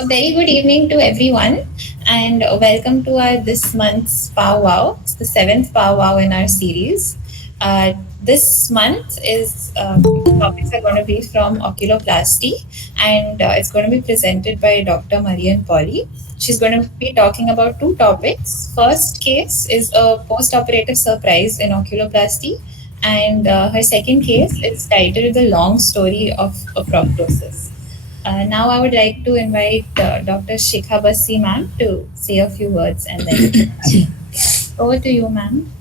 A very good evening to everyone, and welcome to our this month's powwow. It's the seventh powwow in our series. This month is topics are going to be from oculoplasty, and it's going to be presented by Dr. Marian Polly. She's going to be talking about two topics. First case is a post-operative surprise in oculoplasty, and her second case is titled "The Long Story of Proptosis." Now I would like to invite Dr. Shikha Bassi ma'am to say a few words and then over to you, ma'am.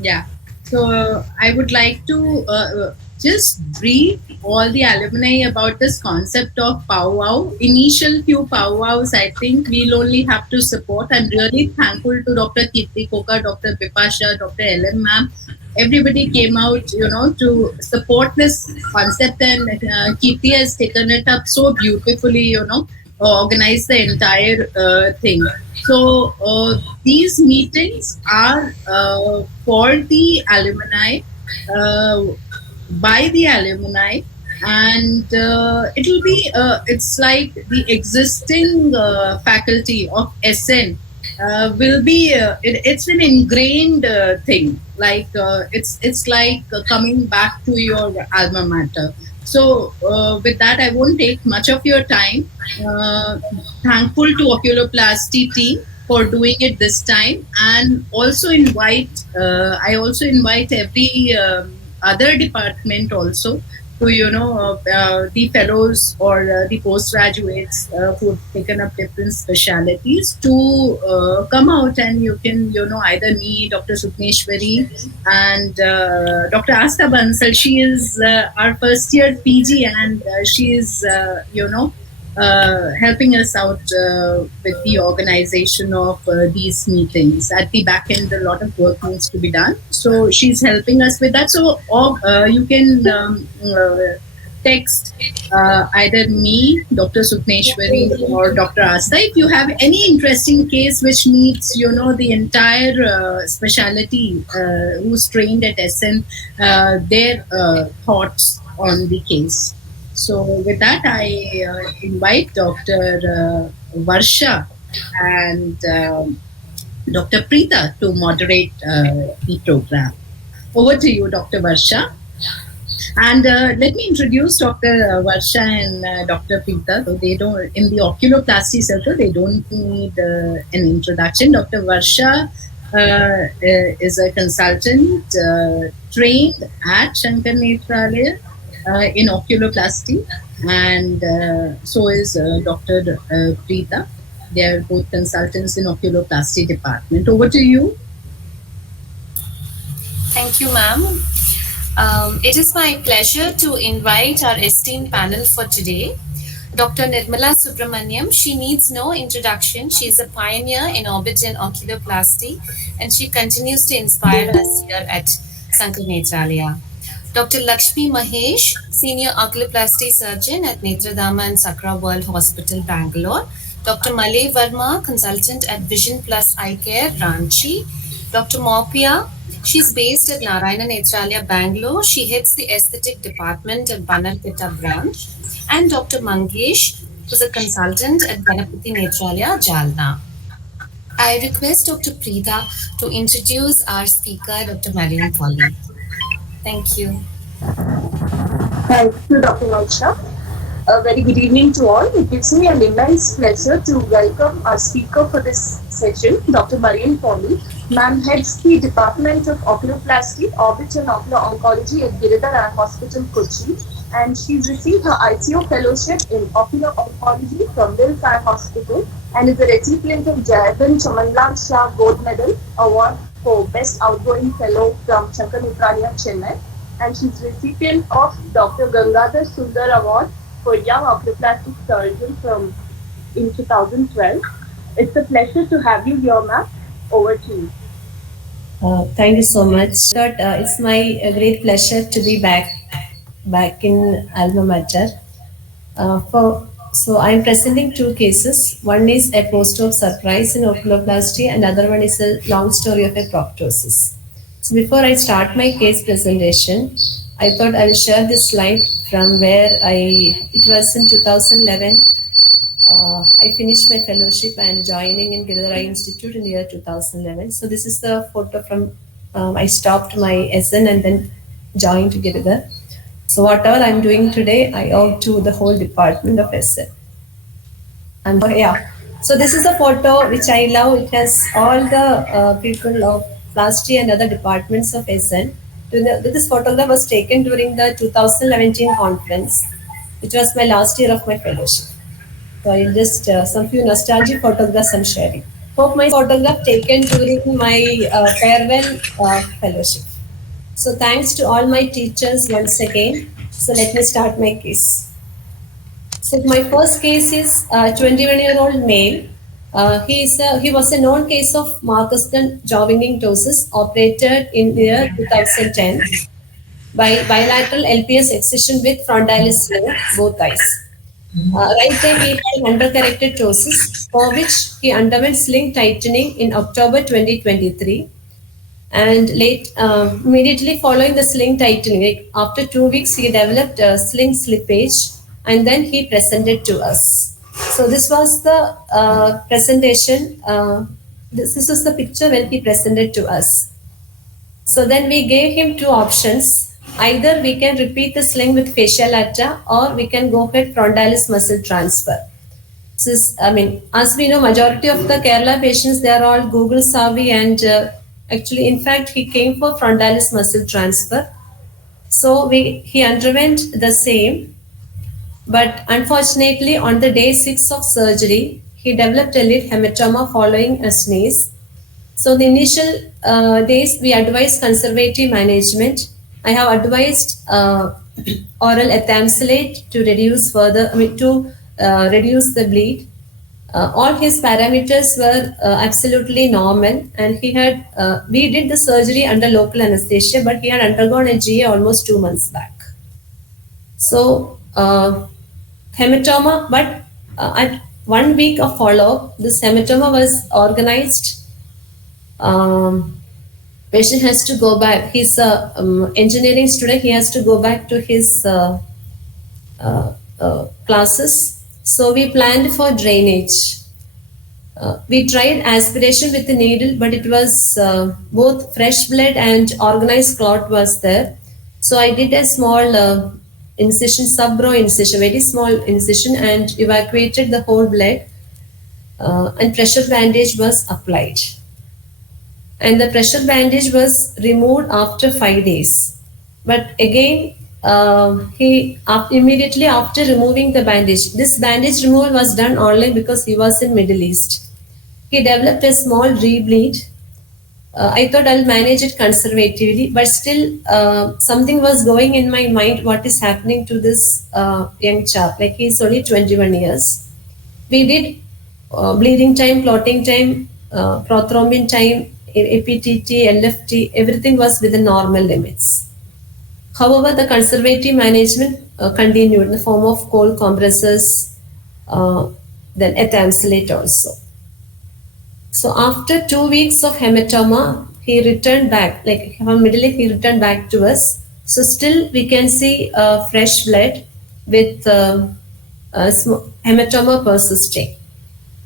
Yeah. So I would like to just brief all the alumni about this concept of powwow. Initial few powwows, I think we'll only have to support. I'm really thankful to Dr. Kirti Koka, Dr. Bipasha, Dr. LM ma'am. Everybody came out, to support this concept, and Kirti has taken it up so beautifully, organized the entire thing. So these meetings are for the alumni, uh, by the alumni, and it'll be it's like the existing faculty of SN will be it's an ingrained thing, like it's like coming back to your alma mater. So with that, I won't take much of your time. Thankful to oculoplasty team for doing it this time, and also I also invite every other department also to the fellows or the postgraduates who have taken up different specialities to come out, and you can either me, Dr. Sukneshwari, and Dr. Asta Bansal. She is our first year PG, and she is helping us out with the organization of these meetings. At the back end, a lot of work needs to be done. So she's helping us with that. So you can text either me, Dr. Sukneshwari, or Dr. Asta if you have any interesting case which needs, the entire specialty who's trained at SN, their thoughts on the case. So with that, I invite Dr. Varsha and Dr. Preeta to moderate the program. Over to you, Dr. Varsha. And let me introduce Dr. Varsha and Dr. Preeta. So they don't, in the oculoplasty circle, they don't need an introduction. Dr. Varsha is a consultant trained at Shankar Nethralaya in oculoplasty, and so is Dr. Preeta. They are both consultants in oculoplasty department. Over to you. Thank you, ma'am. It is my pleasure to invite our esteemed panel for today. Dr. Nirmala Subramaniam, she needs no introduction. She is a pioneer in orbit and oculoplasty, and she continues to inspire us here at Shankar Nethralaya. Dr. Lakshmi Mahesh, Senior Oculoplasty Surgeon at Netradama and Sakra World Hospital, Bangalore. Dr. Malay Verma, Consultant at Vision Plus Eye Care, Ranchi. Dr. Maupia, she's based at Narayana Nethralaya, Bangalore. She heads the Aesthetic Department at Banarpeta branch. And Dr. Mangesh, who's a consultant at Ganapati Nethralaya, Jalna. I request Dr. Preeta to introduce our speaker, Dr. Marian Polly. Thank you. Thank you, Dr. Varsha. A very good evening to all. It gives me an immense pleasure to welcome our speaker for this session, Dr. Marian Polly. Ma'am heads the Department of Oculoplasty, Orbit and Ocular Oncology at Giridhar Eye Hospital, Kochi, and she's received her ICO fellowship in Ocular Oncology from Wills Eye Hospital and is a recipient of Jayaban Chamanlal Shah Gold Medal Award for Best Outgoing Fellow from Shankar Nethralaya, Chennai, and she's recipient of Dr. Gangadhar Sundar Award for Young Oculoplastic Surgeon in 2012. It's a pleasure to have you here, ma'am. Over to you. Thank you so much. It's my great pleasure to be back in alma mater. So I'm presenting two cases. One is a post-op surprise in oculoplasty, and other one is a long story of a proptosis. So before I start my case presentation, I thought I'll share this slide from where it was in 2011. I finished my fellowship and joining in Giridhar Eye Institute in the year 2011. So this is the photo from I stopped my SN and then joined Giridhar. So whatever I'm doing today, I owe to the whole department of SN. And yeah, so this is a photo which I love. It has all the people of Plastry and other departments of SN. This photograph was taken during the 2017 conference, which was my last year of my fellowship. So I'll just some few nostalgic photographs I'm sharing. Hope my photograph taken during my farewell fellowship. So thanks to all my teachers once again. So let me start my case. So my first case is a 21-year-old male. He was a known case of Marcus-Dunn Jovinging ptosis operated in the year 2010 by bilateral LPS excision with frontalis sling, both eyes. Right eye he had undercorrected ptosis, for which he underwent sling tightening in October 2023. And immediately following the sling tightening, like after 2 weeks, he developed sling slippage, and then he presented to us. So this was the presentation. This is the picture when he presented to us. So then we gave him two options. Either we can repeat the sling with fascial lata, or we can go with frontalis muscle transfer. So, as we know, majority of the Kerala patients, they are all Google savvy, and actually, in fact, he came for frontalis muscle transfer. So he underwent the same, but unfortunately, on the day 6 of surgery, he developed a lid hematoma following a sneeze. So the initial days, we advised conservative management. I have advised oral ethamsalate to reduce reduce the bleed. All his parameters were absolutely normal, and we did the surgery under local anesthesia, but he had undergone a GA almost 2 months back. So hematoma, but at 1 week of follow-up, this hematoma was organized. Patient has to go back. He's an engineering student. He has to go back to his classes. So we planned for drainage. We tried aspiration with the needle, but it was both fresh blood and organized clot was there. So I did a small incision, sub-brow incision, very small incision, and evacuated the whole blood. And pressure bandage was applied. And the pressure bandage was removed after 5 days. But again, immediately after removing the bandage, this bandage removal was done online because he was in Middle East. He developed a small rebleed. I thought I'll manage it conservatively, but still something was going in my mind, what is happening to this young chap, like he's only 21 years. We did bleeding time, clotting time, prothrombin time, APTT, LFT, everything was within normal limits. However, the conservative management continued in the form of cold compresses, then ethamsalate also. So after 2 weeks of hematoma, he returned back, like from Middle East, he returned back to us. So still we can see fresh blood with hematoma persisting.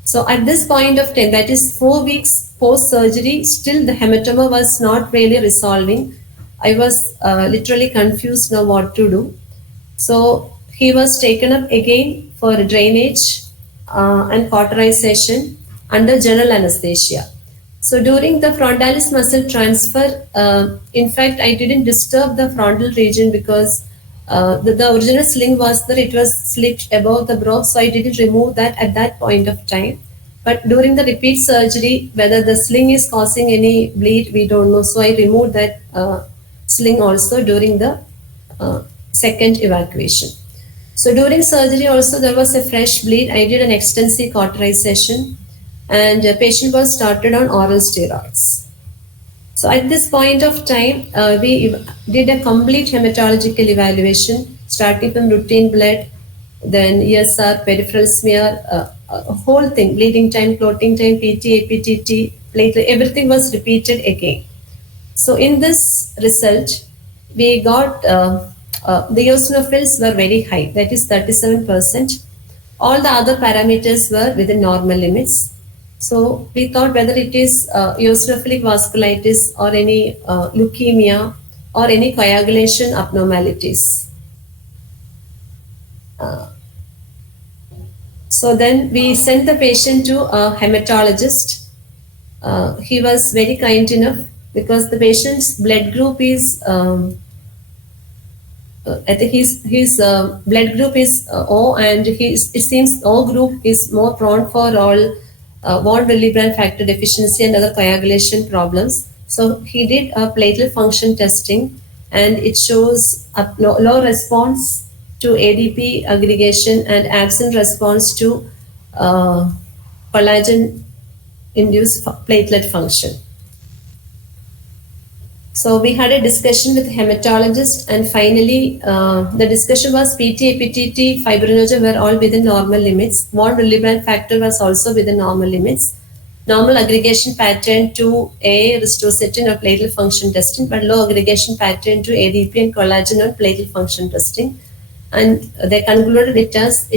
So at this point of time, that is 4 weeks post-surgery, still the hematoma was not really resolving. I was literally confused now what to do. So he was taken up again for drainage and cauterization under general anesthesia. So during the frontalis muscle transfer, in fact, I didn't disturb the frontal region because the original sling was there, it was slipped above the brow, so I didn't remove that at that point of time. But during the repeat surgery, whether the sling is causing any bleed, we don't know. So I removed that sling also during the second evacuation. So during surgery also, there was a fresh bleed. I did an extensive cauterization, and the patient was started on oral steroids. So at this point of time, we did a complete hematological evaluation, starting from routine blood, then ESR, peripheral smear, whole thing, bleeding time, clotting time, PT, APTT, platelet, everything was repeated again. So in this result, we got the eosinophils were very high, that is 37%. All the other parameters were within normal limits. So we thought whether it is eosinophilic vasculitis or any leukemia or any coagulation abnormalities. So then we sent the patient to a hematologist. He was very kind enough because the patient's blood group is I think his blood group is O, and it seems O group is more prone for all von Willebrand factor deficiency and other coagulation problems. So he did a platelet function testing, and it shows a low response to ADP aggregation and absent response to collagen induced platelet function. So we had a discussion with the hematologist, and finally the discussion was PT, APTT, fibrinogen were all within normal limits. Von Willebrand factor was also within normal limits. Normal aggregation pattern to A, ristocetin or platelet function testing, but low aggregation pattern to ADP and collagen or platelet function testing. And they concluded it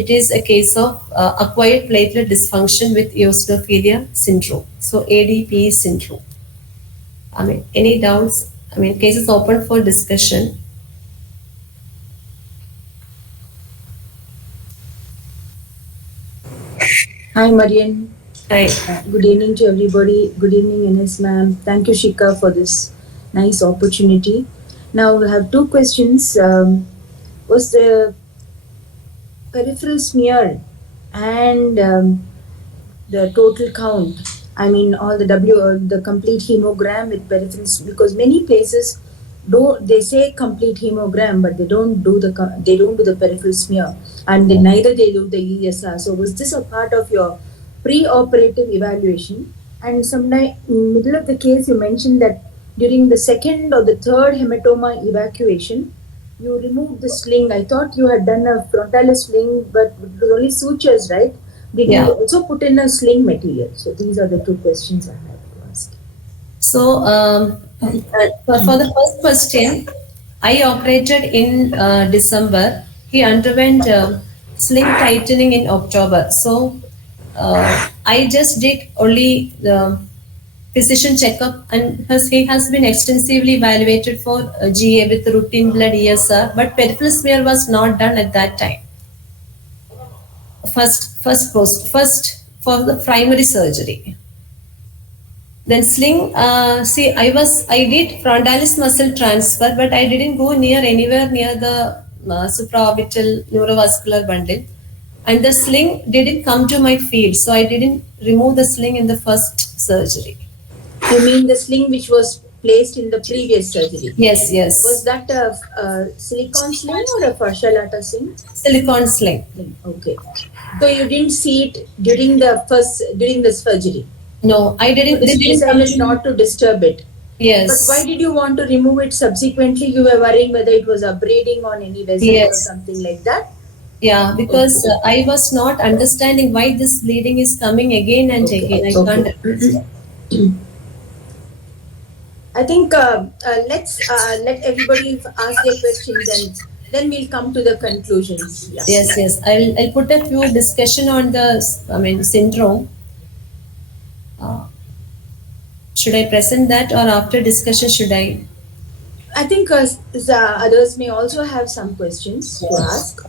is a case of acquired platelet dysfunction with eosinophilia syndrome. So ADP syndrome. I mean, any doubts? I mean, case is open for discussion. Hi, Marian. Hi. Good evening to everybody. Good evening, Ines ma'am. Thank you, Shika, for this nice opportunity. Now, we have two questions. Was the peripheral smear and the total count, I mean, all the complete hemogram with peripheral, because many places they say complete hemogram, but they don't do the peripheral smear, and neither they do the ESR. So was this a part of your pre-operative evaluation? And sometime in middle of the case, you mentioned that during the second or the third hematoma evacuation, you removed the sling. I thought you had done a frontalis sling, but it was only sutures, right? Did you also put in a sling material? So these are the two questions I have to ask. So for the first question, I operated in December. He underwent sling tightening in October. So I just did only the physician checkup, and he has been extensively evaluated for GA with routine blood ESR, but peripheral smear was not done at that time. First for the primary surgery. Then sling, I did frontalis muscle transfer, but I didn't go anywhere near the supraorbital neurovascular bundle. And the sling didn't come to my field, so I didn't remove the sling in the first surgery. You mean the sling which was placed in the previous surgery? Yes. Was that a silicone sling or a fascia lata sling? Silicone sling. Okay. So you didn't see it during the surgery? No, I didn't. They decided not to disturb it. Yes. But why did you want to remove it subsequently? You were worrying whether it was upbraiding on any vessel or something like that? Yeah, because I was not understanding why this bleeding is coming again and again. I can't understand. I think let's let everybody ask their questions, and then we'll come to the conclusions. Yeah. Yes. I'll put a few discussion on the syndrome. Should I present that, or after discussion should I? I think the others may also have some questions to ask.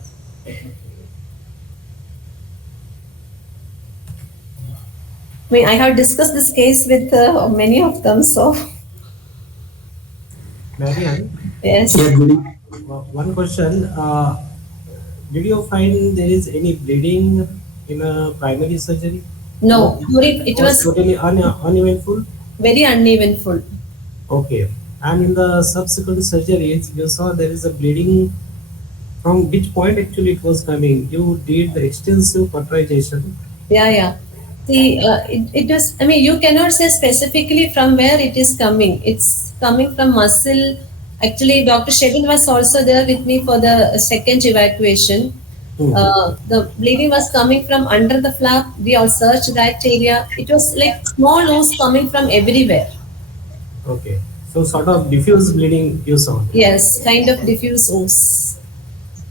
I have discussed this case with many of them, so. Marian? Yes. Yeah, one question. Did you find there is any bleeding in a primary surgery? No, it was totally uneventful? Very uneventful. Okay. And in the subsequent surgeries, you saw there is a bleeding. From which point actually it was coming? You did the extensive cauterization. Yeah. See, it was, you cannot say specifically from where it is coming. It's coming from muscle. Actually, Dr. Shevin was also there with me for the second evacuation. The bleeding was coming from under the flap. We all searched that area. It was like small ooze coming from everywhere. Okay. So sort of diffuse bleeding you saw. Yes, kind of diffuse ooze.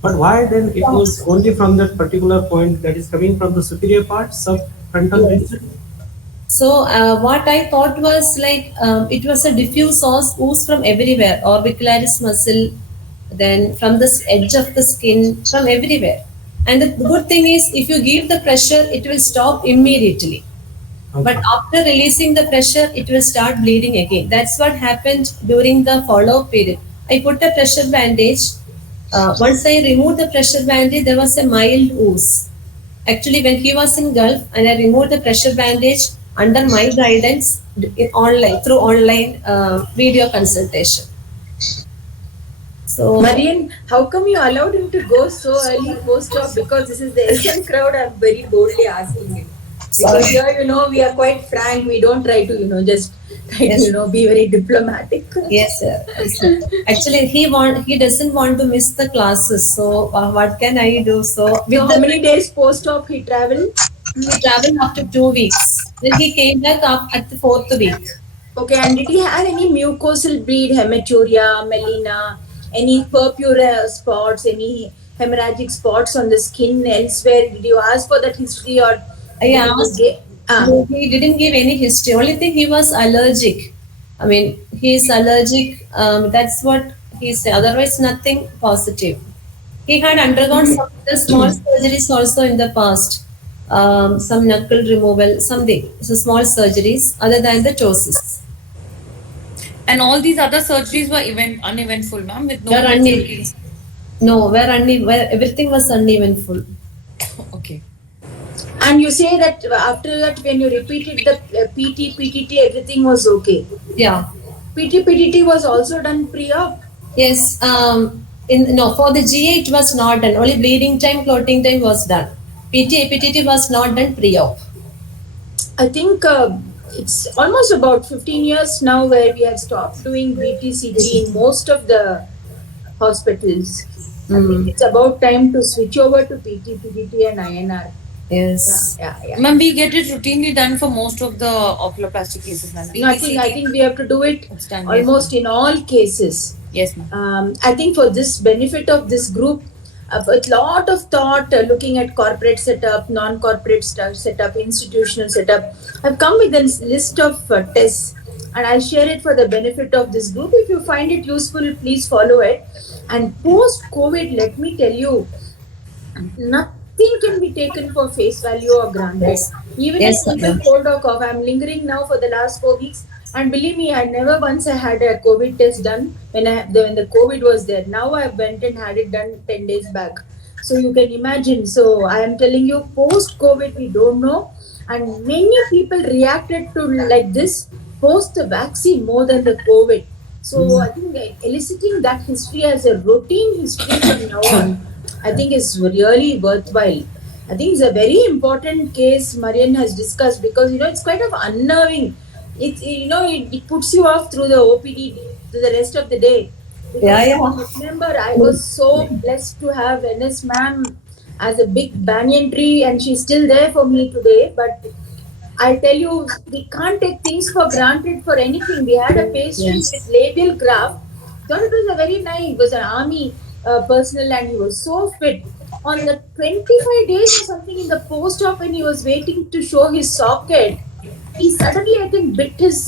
But why then it was only from that particular point that is coming from the superior part, subfrontal region? So what I thought was like it was a diffuse ooze from everywhere, orbicularis muscle, then from the edge of the skin, from everywhere. And the good thing is, if you give the pressure, it will stop immediately. Okay. But after releasing the pressure, it will start bleeding again. That's what happened during the follow-up period. I put a pressure bandage. Once I removed the pressure bandage, there was a mild ooze. Actually, when he was in Gulf and I removed the pressure bandage under my guidance through online video consultation. So, Marian, how come you allowed him to go so early post-op? Because this is the Asian crowd, I'm very boldly asking it. Because here, we are quite frank. We don't try to, just try to, be very diplomatic. Yes, sir. Actually, he doesn't want to miss the classes. So, what can I do? So, How many days post-op he traveled? He traveled after 2 weeks. Then he came back up at the 4th week. Okay, and did he have any mucosal bleed, hematuria, melena, any purpura spots, any hemorrhagic spots on the skin elsewhere? Did you ask for that history or? I asked. He didn't give any history. Only thing, he was allergic. I mean, he is allergic. That's what he said. Otherwise, nothing positive. He had undergone some of the small surgeries also in the past. Some knuckle removal, something. So small surgeries other than the ptosis. And all these other surgeries were uneventful, ma'am, with no uneven. No, where everything was uneventful. Okay. And you say that after that, when you repeated the PT, PTT, everything was okay. Yeah. PT, PTT was also done pre-op. Yes. For the GA it was not done. Only bleeding time, clotting time was done. PT, PTT was not done pre-op. I think it's almost about 15 years now where we have stopped doing BTCT in most of the hospitals. I think it's about time to switch over to PT, PTT and INR. Yes. Yeah. Ma'am, we get it routinely done for most of the oculoplasty cases, ma'am. I think we have to do it almost in all cases. Yes, ma'am. I think for this benefit of this group, a lot of thought looking at corporate setup, non-corporate setup, institutional setup. I've come with a list of tests and I'll share it for the benefit of this group. If you find it useful, please follow it. And post-COVID, let me tell you, nothing can be taken for face value or granted. Even a simple cold or cough. I'm lingering now for the last 4 weeks. And believe me, I never once had a COVID test done when the COVID was there. Now I went and had it done 10 days back. So you can imagine. So I am telling you, post-COVID, we don't know. And many people reacted to like this post the vaccine more than the COVID. So I think eliciting that history as a routine history from now on, I think is really worthwhile. I think it's a very important case Marian has discussed because, it's kind of unnerving. It puts you off through the OPD to the rest of the day. Because remember, I was so blessed to have NS ma'am as a big banyan tree and she's still there for me today. But I tell you, we can't take things for granted for anything. We had a patient with labial graft. Thought it was a very nice, it was an army personnel and he was so fit. On the 25 days or something in the post-op when he was waiting to show his socket, he suddenly, I think, bit his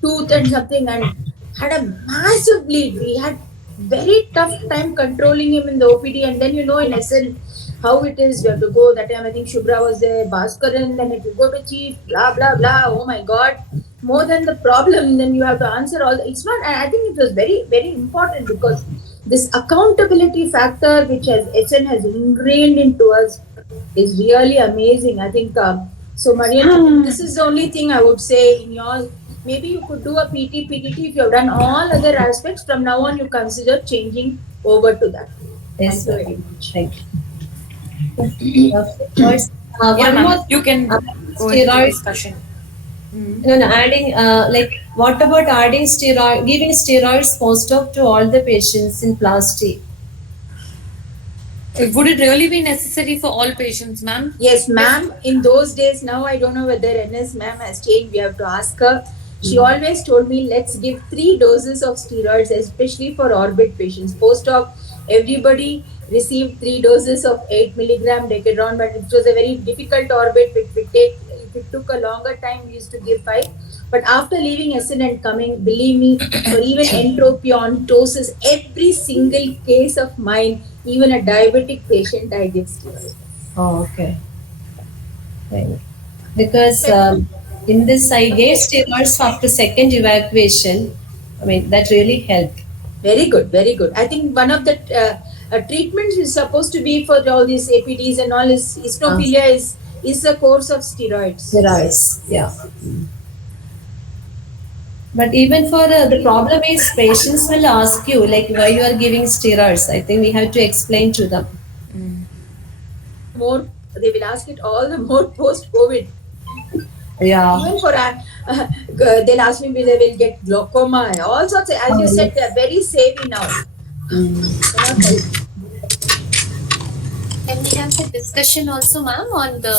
tooth and something and had a massive bleed. We had very tough time controlling him in the OPD. And then, in SN, how it is, you have to go. That time, I think Shubhra was there, Bhaskaran, then if you go to chief, blah, blah, blah. Oh my God. More than the problem, then you have to answer all. It's not, and I think it was very, very important because this accountability factor, which SN has ingrained into us, is really amazing. I think, so Marian, this is the only thing I would say in your, maybe you could do a PT, PTT if you have done all other aspects. From now on, you consider changing over to that. Yes, Thank you very much. Thank you. One more, you can go into the discussion. Adding, what about adding giving steroids post-op to all the patients in plasty? Would it really be necessary for all patients, ma'am? Yes, ma'am. In those days, now I don't know whether NS ma'am has changed. We have to ask her. She always told me, let's give 3 doses of steroids, especially for orbit patients. Post-op, everybody received 3 doses of 8 milligram Decadron, but it was a very difficult orbit. If it took a longer time, we used to give 5. But after leaving SN and coming, believe me, for even entropion, doses, every single case of mine, even a diabetic patient, I give steroids. Oh, okay. Right. Because in this, I gave steroids after second evacuation. I mean, that really helped. Very good, very good. I think one of the treatments is supposed to be for all these APDs and all is eosinophilia is a course of steroids. Steroids, yeah. But even for the problem is patients will ask you like why you are giving steroids. I think we have to explain to them. More, they will ask it all the more post-COVID. Yeah. Even for they'll ask me whether they will get glaucoma, all sorts. As you said, they're very savvy now. Cannot help. Can we have a discussion also, ma'am, on the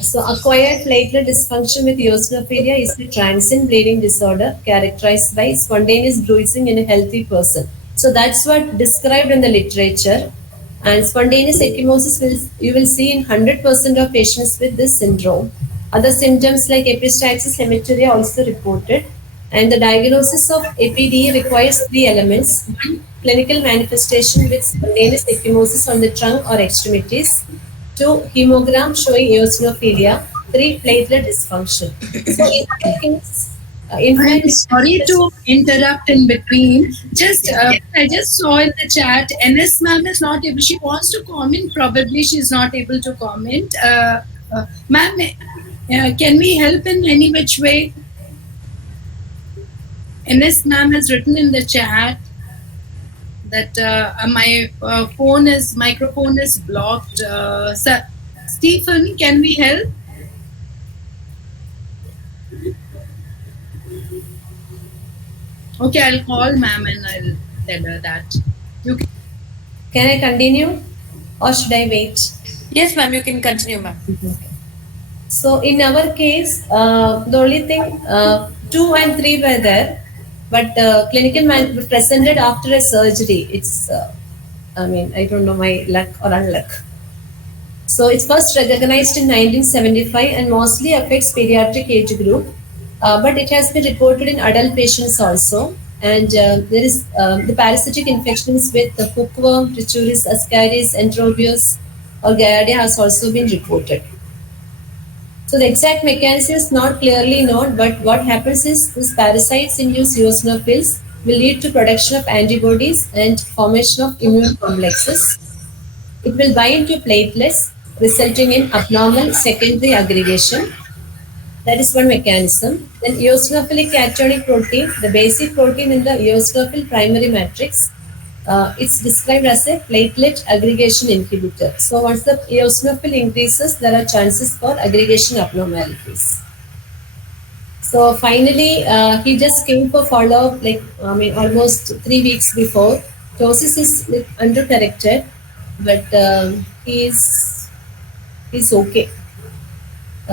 So acquired platelet dysfunction with eosinophilia is a transient bleeding disorder characterized by spontaneous bruising in a healthy person. So that's what described in the literature. And spontaneous ecchymosis you will see in 100% of patients with this syndrome. Other symptoms like epistaxis, hematuria also reported. And the diagnosis of APD requires 3 elements. 1, clinical manifestation with spontaneous ecchymosis on the trunk or extremities. 2, hemogram showing eosinophilia. 3, platelet dysfunction. So in that case, I'm sorry to interrupt in between. I just saw in the chat, NS ma'am is not able. She wants to comment. Probably she's not able to comment. Ma'am, can we help in any which way? NS ma'am has written in the chat that my microphone is blocked. Stephen, can we help? Okay, I'll call ma'am and I'll tell her that. Can I continue or should I wait? Yes, ma'am, you can continue, ma'am. Okay. So in our case, the only thing 2 and 3 were there, but clinical man presented after a surgery. It's I don't know my luck or unluck. So it's first recognized in 1975 and mostly affects pediatric age group. But it has been reported in adult patients also. And there is the parasitic infections with the hookworm, Trichuris, Ascaris, Enterobius, or Giardia has also been reported. So the exact mechanism is not clearly known, but what happens is these parasites induce eosinophils will lead to production of antibodies and formation of immune complexes. It will bind to platelets, resulting in abnormal secondary aggregation. That is one mechanism. Then eosinophilic cationic protein, the basic protein in the eosinophil primary matrix, it's described as a platelet aggregation inhibitor. So once the eosinophil increases, there are chances for aggregation abnormalities. So finally, he just came for follow-up, almost 3 weeks before. Ptosis is undercorrected, but he's okay.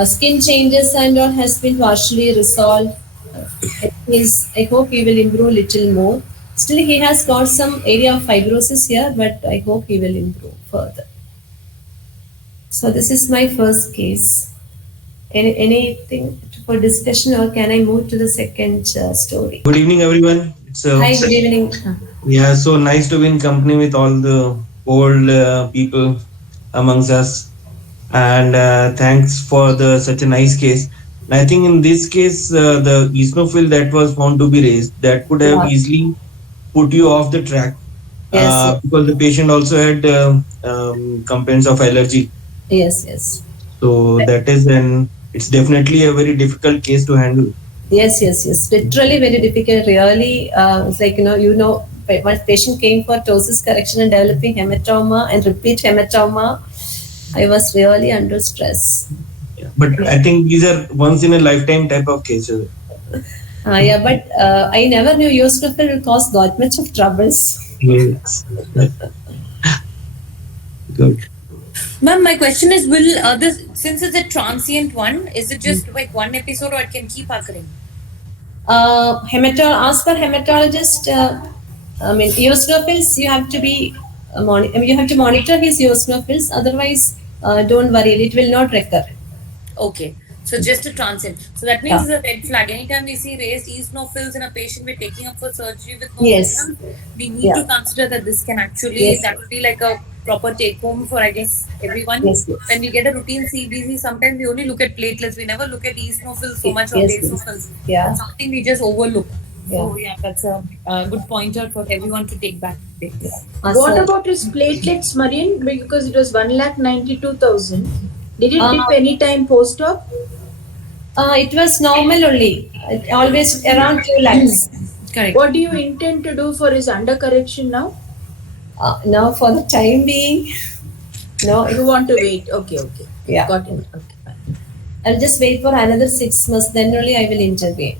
Skin changes and all has been partially resolved. I hope he will improve a little more. Still, he has got some area of fibrosis here, but I hope he will improve further. So this is my first case. Anything for discussion, or can I move to the second story? Good evening, everyone. Hi, good evening. Yeah, so nice to be in company with all the old people amongst us. And thanks for such a nice case. And I think in this case, the eosinophil that was found to be raised, that could have easily put you off the track. Yes. Because the patient also had complaints of allergy. Yes. So that is it's definitely a very difficult case to handle. Yes. Literally very difficult. Really, it's like, one patient came for ptosis correction and developing hematoma and repeat hematoma. I was really under stress. Yeah, but I think these are once in a lifetime type of cases. But I never knew eosinophil will cause that much of troubles. Yes. Good. Ma'am, my question is, will this since it's a transient one, is it just like one episode or it can keep occurring? As per hematologist, eosinophils, you have to be you have to monitor his eosinophils. Otherwise, don't worry, it will not recur. Okay. So just a transient. So that means it's a red flag. Anytime we see raised eosinophils in a patient we're taking up for surgery with no symptoms, we need to consider that this can actually, that would be like a proper take home for, I guess, everyone. When we get a routine CBC, sometimes we only look at platelets. We never look at eosinophils so much or basophils. That's something we just overlook. So that's a good pointer for everyone to take back. What about his platelets, Marian? Because it was 1,92,000. Did it dip any time post-op? It was normal only. Always around 2 lakhs. Correct. What do you intend to do for his undercorrection now? Now, for the time being, no. You want to wait? Okay. Yeah. Got it. Okay, fine. I'll just wait for another 6 months. Then only I will intervene.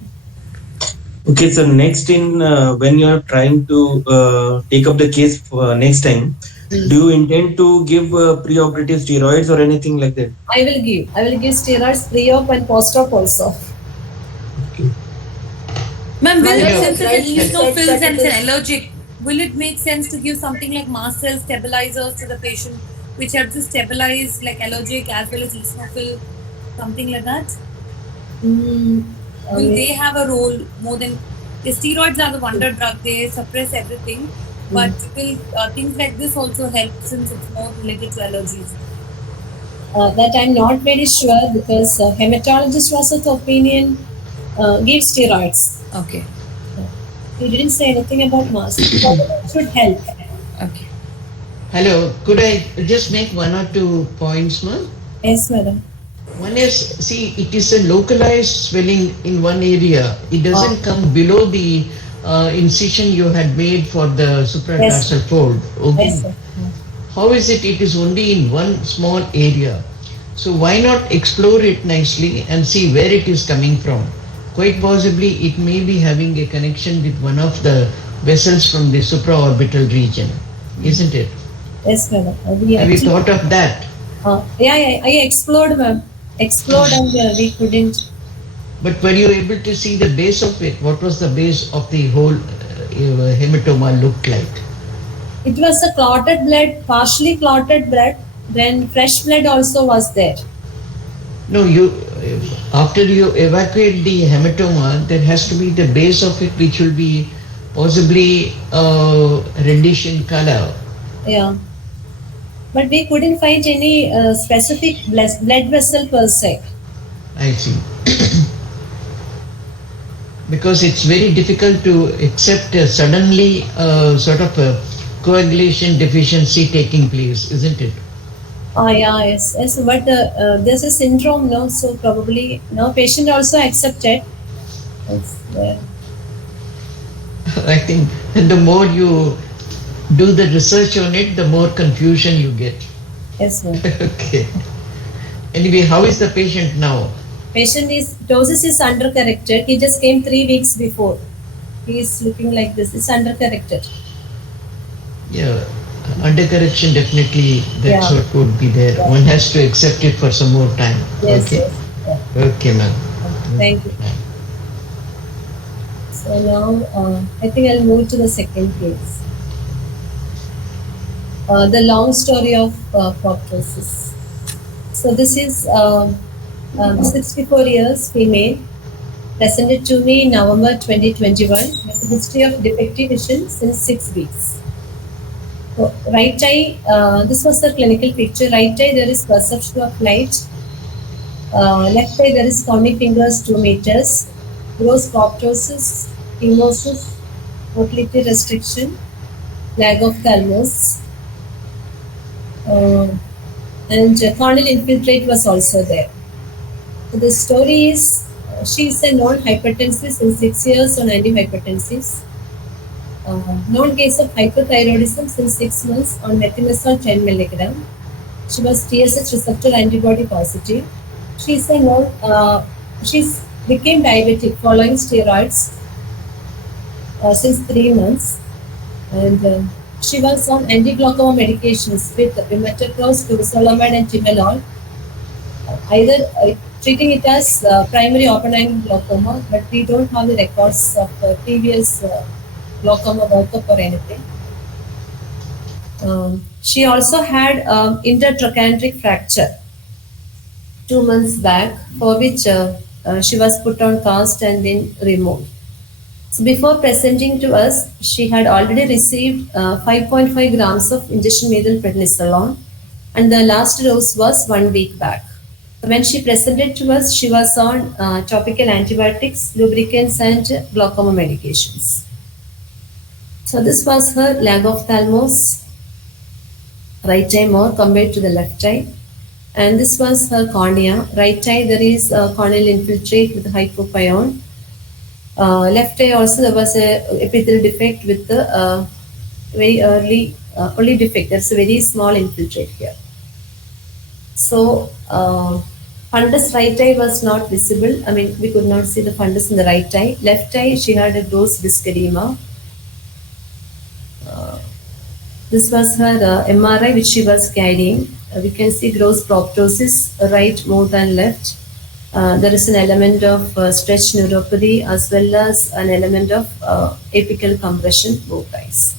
Okay, so next in when you are trying to take up the case for next time, do you intend to give preoperative steroids or anything like that? I will give steroids pre-op and post-op also. Ma'am, will Yeah. since it's an eosinophils That and it's it an allergic, will it make sense to give something like mast cell stabilizers to the patient, which helps to stabilize like allergic as well as eosinophil, something like that? Will they have a role more than the steroids are the wonder drug? They suppress everything, but will things like this also help since it's more related to allergies? That I'm not very sure because hematologist was of the opinion give steroids. Okay. He didn't say anything about mask. It should help. Okay. Hello, could I just make one or two points, ma'am? Yes, madam. One is, see, it is a localized swelling in one area. It doesn't come below the incision you had made for the supratarsal fold. Okay. Yes, sir. How is it? It is only in one small area. So why not explore it nicely and see where it is coming from? Quite possibly it may be having a connection with one of the vessels from the supraorbital region, isn't it? Yes, madam. Have you thought of that? I explored, ma'am. And we couldn't. But were you able to see the base of it? What was the base of the whole hematoma looked like? It was a clotted blood, partially clotted blood. Then fresh blood also was there. No, after you evacuate the hematoma, there has to be the base of it which will be possibly reddish in color. Yeah. But we couldn't find any specific blood vessel per se. I see. Because it's very difficult to accept suddenly sort of a coagulation deficiency taking place, isn't it? Yes. But there's a syndrome, no? So probably no patient also accepted. It's there. I think the more you do the research on it, the more confusion you get. Yes, ma'am. Okay. Anyway, how is the patient now? Doses is undercorrected. He just came 3 weeks before. He is looking like this. It's undercorrected. Yeah, undercorrection definitely, that's what would be there. Yeah. One has to accept it for some more time. Yes, okay. Yes. Yeah. Okay, ma'am. Thank you. So now I think I'll move to the second case. The long story of proptosis. So this is 64 years female, presented to me in November 2021 with a history of defective vision since 6 weeks. So right eye, this was the clinical picture. Right eye, there is perception of light. Left eye, there is counting fingers 2 meters. Gross proptosis, emesis, motility restriction, lag of thalamus. And corneal infiltrate was also there. So the story is she is a known hypertensive since 6 years on antihypertensives. Known case of hyperthyroidism since 6 months on methimazole 10 mg. She was TSH receptor antibody positive. She's a known. She's became diabetic following steroids since 3 months, and she was on anti-glaucoma medications with imidacloprid, temozolomide, and timolol. either treating it as primary open-angle glaucoma, but we don't have the records of previous glaucoma workup or anything. She also had intertrochanteric fracture 2 months back, for which she was put on cast and then removed. So before presenting to us, she had already received 5.5 grams of injection needle prednisolone, and the last dose was 1 week back. When she presented to us, she was on topical antibiotics, lubricants, and glaucoma medications. So this was her lag of ophthalmos, right eye more compared to the left eye. And this was her cornea. Right eye, there is a corneal infiltrate with hypopyon. Left eye also, there was a epithelial defect with the very early defect. There's a very small infiltrate here. So fundus right eye was not visible. I mean, we could not see the fundus in the right eye. Left eye, she had a gross disc edema. This was her MRI which she was carrying. We can see gross proptosis, right more than left. There is an element of stretch neuropathy as well as an element of apical compression, both eyes.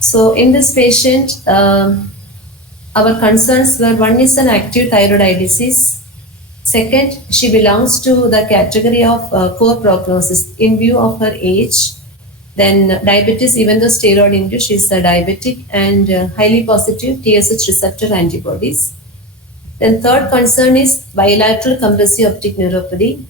So in this patient, our concerns were, one is an active thyroid eye disease. Second, she belongs to the category of poor prognosis in view of her age. Then diabetes, even though steroid induced, she is a diabetic, and highly positive TSH receptor antibodies. Then third concern is bilateral compressive optic neuropathy,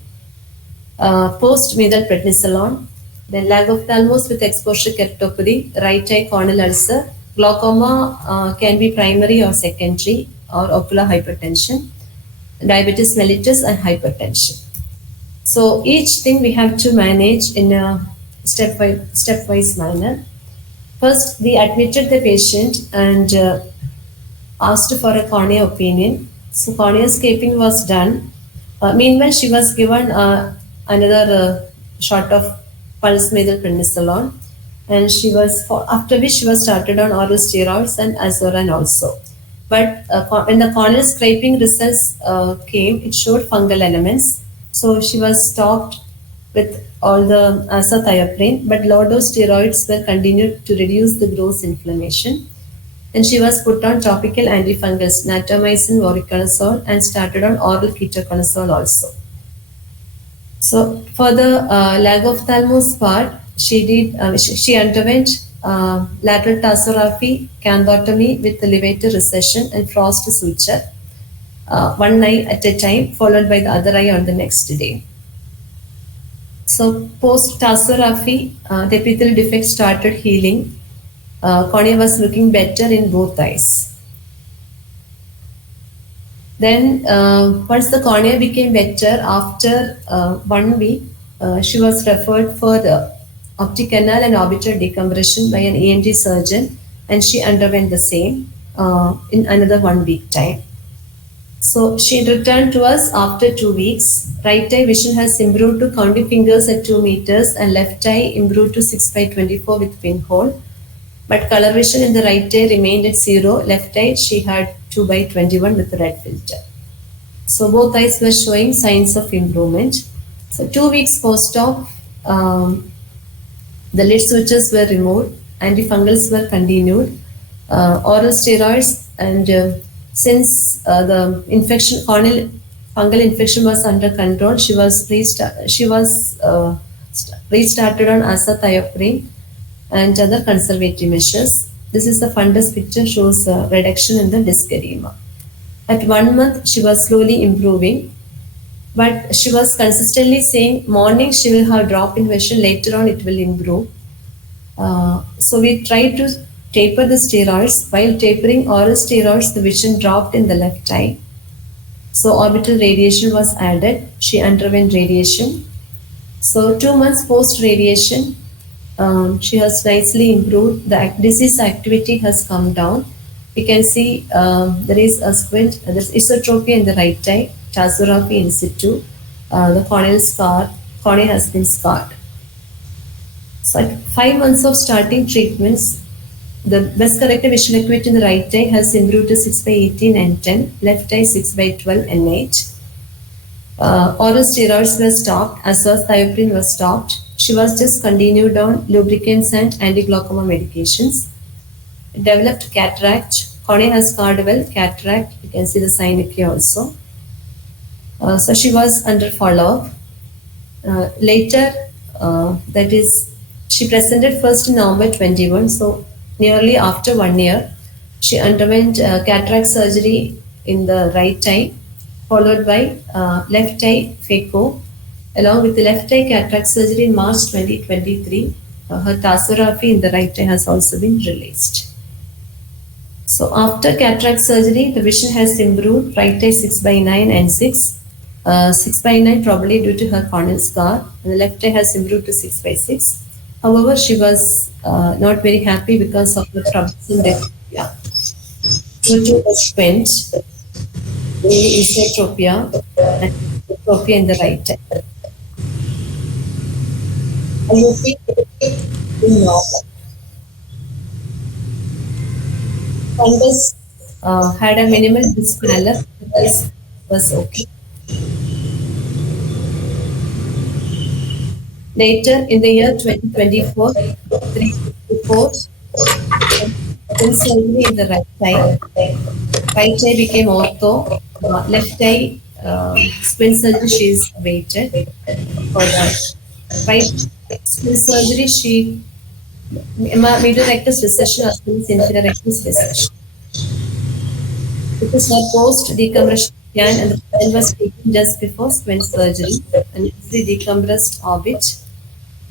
post-metal prednisolone, then lag of ophthalmos with exposure keratopathy, right eye corneal ulcer. Glaucoma can be primary or secondary, or ocular hypertension, diabetes mellitus, and hypertension. So each thing we have to manage in a stepwise manner. First, we admitted the patient and asked for a cornea opinion. So cornea scraping was done. Meanwhile, she was given another shot of pulse metal prednisolone, and after which she was started on oral steroids and azoran also. But when the corneal scraping results came, it showed fungal elements. So she was stopped with all the azathioprine, but low-dose steroids were continued to reduce the gross inflammation. And she was put on topical antifungals, natamycin, voriconazole, and started on oral ketoconazole also. So for the lag of ophthalmos part, she underwent lateral tassorrhaphy, canthotomy with the levator recession and frost suture, one eye at a time, followed by the other eye on the next day. So post tassorrhaphy, the epithelial defect started healing. Cornea was looking better in both eyes. Then once the cornea became better, after 1 week, she was referred for the optic canal and orbital decompression by an ENT surgeon, and she underwent the same in another 1 week time. So she returned to us after 2 weeks. Right eye vision has improved to counting fingers at 2 meters, and left eye improved to 6/24 with pinhole. But color vision in the right eye remained at 0. Left eye, she had 2/21 with the red filter. So both eyes were showing signs of improvement. So 2 weeks post-op, the lid sutures were removed, antifungals were continued, oral steroids, and since the corneal fungal infection was under control, she was restarted on azathioprine and other conservative measures. This is the fundus picture, shows a reduction in the disc edema. At 1 month, she was slowly improving, but she was consistently saying morning she will have drop in vision, later on it will improve. So we tried to taper the steroids. While tapering oral steroids, the vision dropped in the left eye. So orbital radiation was added. She underwent radiation. So 2 months post radiation, she has nicely improved. The disease activity has come down. We can see there is a squint, there's isotropy in the right eye, tassorrhaphy in situ. The cornea has been scarred. So at 5 months of starting treatments, The best corrected visual acuity in the right eye has improved to 6/18 and 10, left eye 6/12 and 8. Oral steroids were stopped, as well as thiopurine was stopped. She was just continued on lubricants and anti-glaucoma medications. Developed cataract. Cornea has scarred well, cataract. You can see the synecdoche also. So she was under follow-up. Later, that is, she presented first in November 21. So nearly after 1 year, she underwent cataract surgery in the right eye, followed by left eye phaco. Along with the left eye cataract surgery in March 2023, her tasography in the right eye has also been released. So after cataract surgery, the vision has improved, right eye 6/9 and 6. 6/9 probably due to her corneal scar, and the left eye has improved to 6/6. However, she was not very happy because of the troublesome diplopia. Due to the squint, esotropia, and diplopia in the right eye. Fundus had a minimal disc pallor, this was okay. Later in the year 2024, 354, surgery in the right eye. Right eye became ortho, left eye squint surgery she is waited for that. Right squint surgery she middle rectus recession as well as inferior rectus recession. It was her post decompression scan and the plan was taken just before squint surgery, and it's the decompressed orbit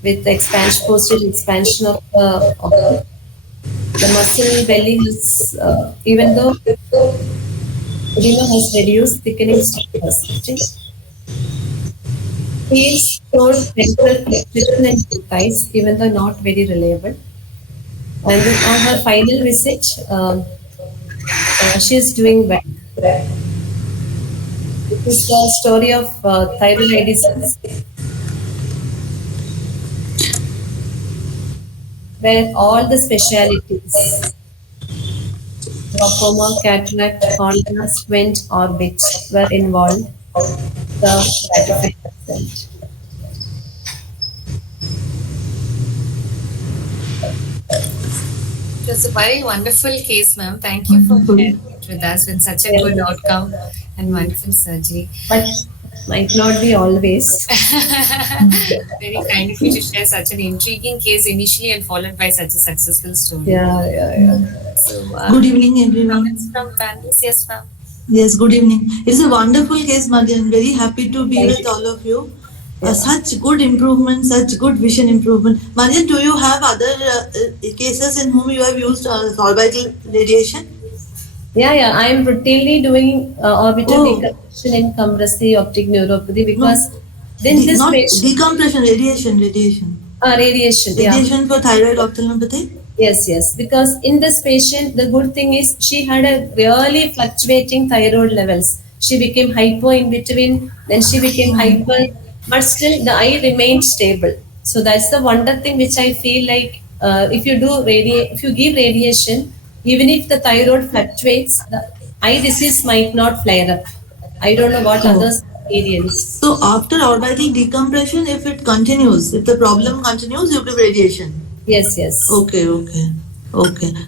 with the expansion, posterior expansion of the orbit. The muscle belly is, even though edema has reduced, thickening still persisting. Heels showed peripheral flexion and thighs, even though not very reliable. And then on her final visit, she is doing well. This is the story of thyroid eye disease, where all the specialities, glaucoma, cataract, cornea, squint, orbit, were involved. The gratified result. It was a very wonderful case, ma'am. Thank you for sharing it with us with such a good outcome and wonderful surgery. But might not be always. Very kind of you to share such an intriguing case initially and followed by such a successful story. Yeah. So, Good evening, everyone. comments from panelists? Yes, ma'am. Yes, good evening. It's a wonderful case, Marian. Very happy to be with all of you. Such good improvement, such good vision improvement. Marian, do you have other cases in whom you have used orbital radiation? Yeah. I am routinely doing orbital decompression in compressive optic neuropathy because then this not patient, decompression, radiation. Radiation for thyroid ophthalmopathy? Yes. Because in this patient, the good thing is she had a really fluctuating thyroid levels. She became hypo in between, then she became hyper, but still the eye remained stable. So that's the wonder thing which I feel like if you give radiation, even if the thyroid fluctuates, the eye disease might not flare up. I don't know what others experience. So after orbital decompression, if the problem continues, you give radiation. Yes. Okay.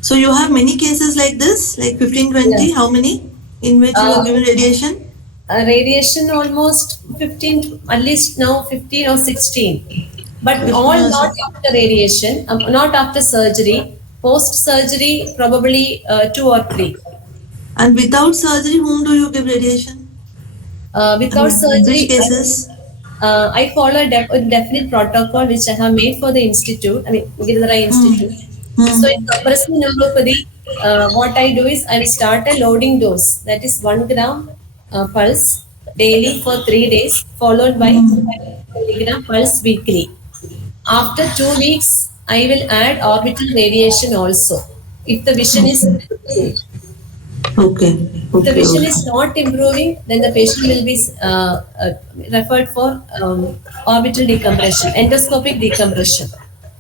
So you have many cases like this, like 15, 20, Yeah. how many in which you have given radiation? Radiation almost 15, at least now 15 or 16. But all not after radiation, not after surgery. Post-surgery, probably 2 or 3. And without surgery, whom do you give radiation? Without surgery, which cases? I follow a definite protocol which I have made for the institute, Giridhara Eye Institute. So in compressive neuropathy, what I do is I will start a loading dose, that is 1 gram pulse daily for 3 days, followed by 5 milligram pulse weekly. After 2 weeks, I will add orbital radiation also, if the vision is improving. If the vision is not improving, then the patient will be referred for orbital decompression, endoscopic decompression.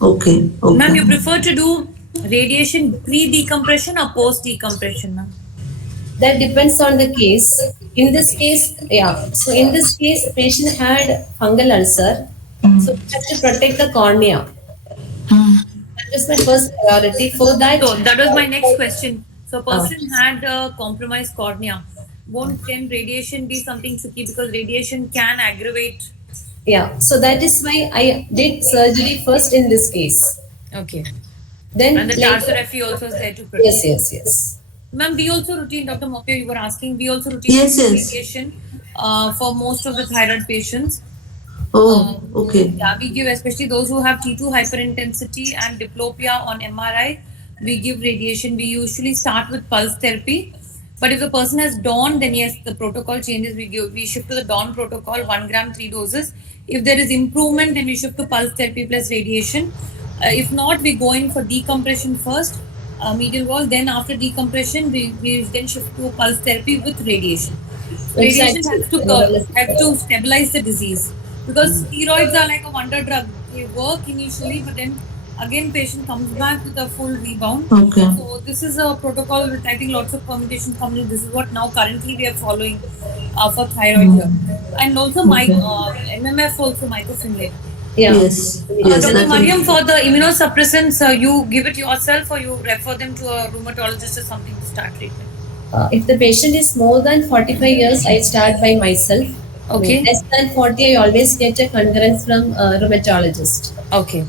Okay. Ma'am, you prefer to do Radiation pre-decompression or post-decompression, ma'am? That depends on the case. In this case, yeah. So in this case, patient had fungal ulcer. So we have to protect the cornea. That was my first priority. For that, So that was my next question. So a person had a compromised cornea. Won't then radiation be something tricky because radiation can aggravate? yeah. So that is why I did surgery first in this case. Okay. Then And the tarsorrhaphy also is there to protect. Yes. Ma'am, we also routine, Dr. Mopio, you were asking, we also routine radiation for most of the thyroid patients. Okay. Yeah, we give, especially those who have T2 hyperintensity and diplopia on MRI, we give radiation. We usually start with pulse therapy. But if the person has DAWN, then yes, the protocol changes. We shift to the DAWN protocol, 1 gram, 3 doses. If there is improvement, then we shift to pulse therapy plus radiation. If not, we go in for decompression first, medial wall. Then after decompression, we then shift to pulse therapy with radiation. Radiation has to stabilize the disease. Because steroids are like a wonder drug. They work initially, but then again patient comes back with a full rebound. Okay. So this is a protocol with, I think, lots of permutations coming. This is what now currently we are following for thyroid here. And also MMF also mycophenolate. Yeah. Yes. Dr. Mariam, for the immunosuppressants, you give it yourself or you refer them to a rheumatologist or something to start treatment? If the patient is more than 45 years, I start by myself. Okay. Less than 40, I always get a concurrence from a rheumatologist. Okay.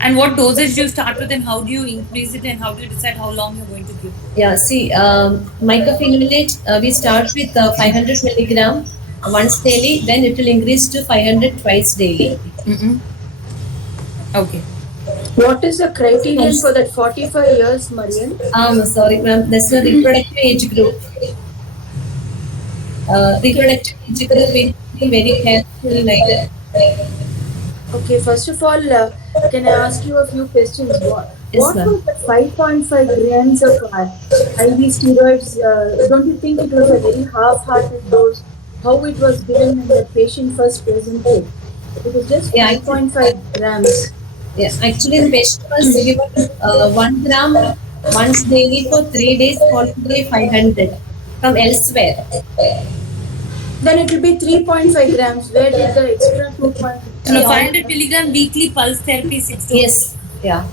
And what dosage do you start with and how do you increase it and how do you decide how long you're going to give? Yeah, see, mycophenolate, we start with 500 milligram once daily, then it will increase to 500 twice daily. Okay. What is the criterion for that 45 years, Marian? Sorry, ma'am, that's the reproductive age group. Reproductive age group, we be very careful like that. Okay, first of all, can I ask you a few questions? What Yes, ma'am. was the 5.5 grams of IV steroids? Don't you think it was a very half-hearted dose? How it was given when the patient first presented? It was just 5.5 grams. Yes, actually the patient was given 1 gram once daily for 3 days, followed by 500 from elsewhere. Then it will be 3.5 grams. Where did the extra 2.5? So 500 milligram weekly pulse therapy 6 doses. Yes, yeah.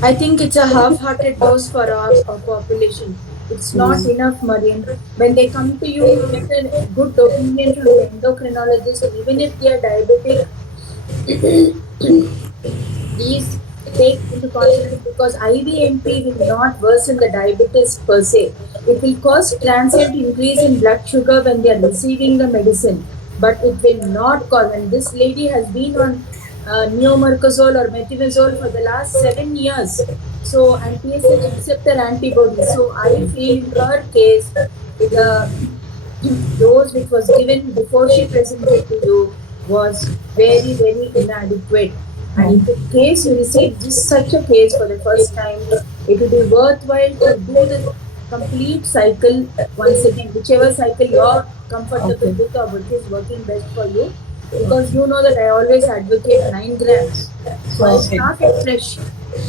I think it's a half-hearted dose for our population. It's not enough, Marian. When they come to you with a good opinion from the endocrinologist, even if they are diabetic, please take into consideration because IVMP will not worsen the diabetes per se. It will cause transient increase in blood sugar when they are receiving the medicine, but it will not cause. And this lady has been on neomercazole or metimazole for the last 7 years. So, and TSH receptor antibody. So, I feel in her case, the dose which was given before she presented to you was very, very inadequate. And in case you receive such a case for the first time, it will be worthwhile to do the complete cycle once again, whichever cycle you're comfortable with or which is working best for you. Because you know that I always advocate 9 grams. So I start it fresh.